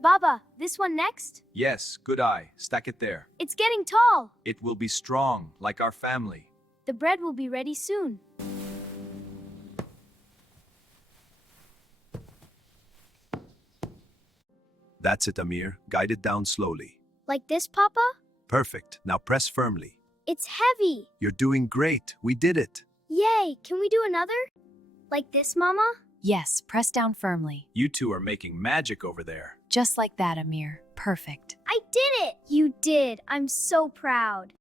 Baba, this one next? Yes, good eye. Stack it there. It's getting tall. It will be strong, like our family. The bread will be ready soon. That's it, Amir. Guide it down slowly. Like this, Papa? Perfect. Now press firmly. It's heavy. You're doing great. We did it. Yay, can we do another? Like this, Mama? Yes, press down firmly. You two are making magic over there. Just like that, Amir. Perfect. I did it! You did. I'm so proud.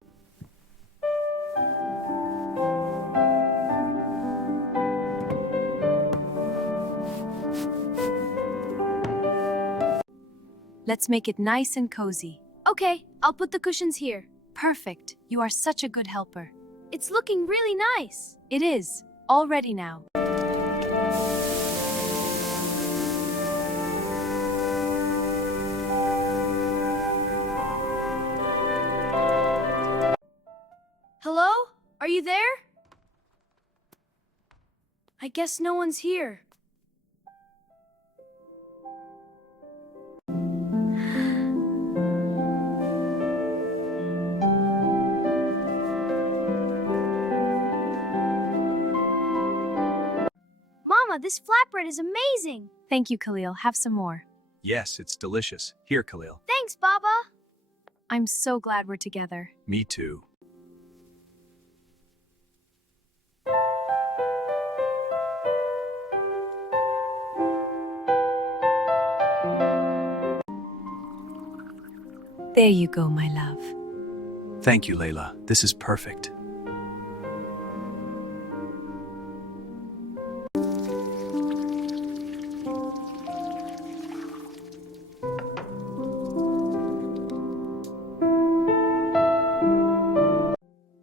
Let's make it nice and cozy. Okay, I'll put the cushions here. Perfect. You are such a good helper. It's looking really nice. It is. All ready now. Hello? Are you there? I guess no one's here. Mama, this flatbread is amazing. Thank you, Khalil. Have some more. Yes, it's delicious. Here, Khalil. Thanks, Baba. I'm so glad we're together. Me too. There you go, my love. Thank you, Layla. This is perfect.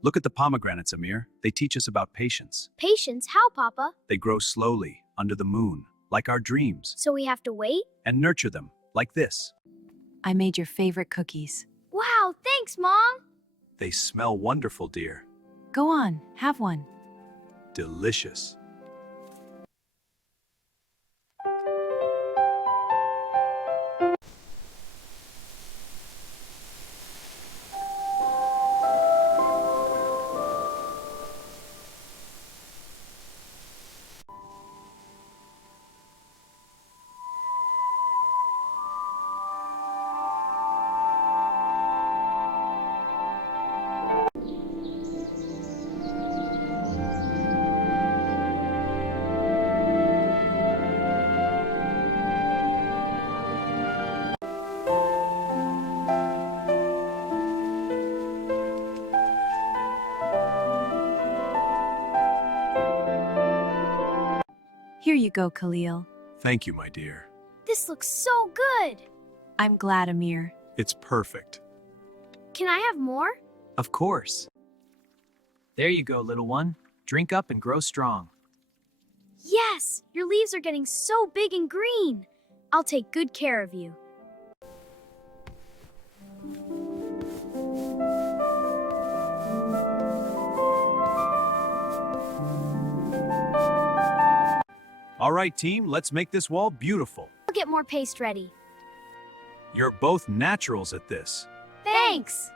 Look at the pomegranates, Amir. They teach us about patience. Patience? How, Papa? They grow slowly, under the moon, like our dreams, So we have to wait? and nurture them, like this. I made your favorite cookies. Wow, thanks, Mom. They smell wonderful, dear. Go on, have one. Delicious. Here you go, Khalil. Thank you, my dear. This looks so good. I'm glad, Amir. It's perfect. Can I have more? Of course. There you go, little one. Drink up and grow strong. Yes, your leaves are getting so big and green. I'll take good care of you. All right, team, let's make this wall beautiful. I'll get more paste ready. You're both naturals at this. Thanks.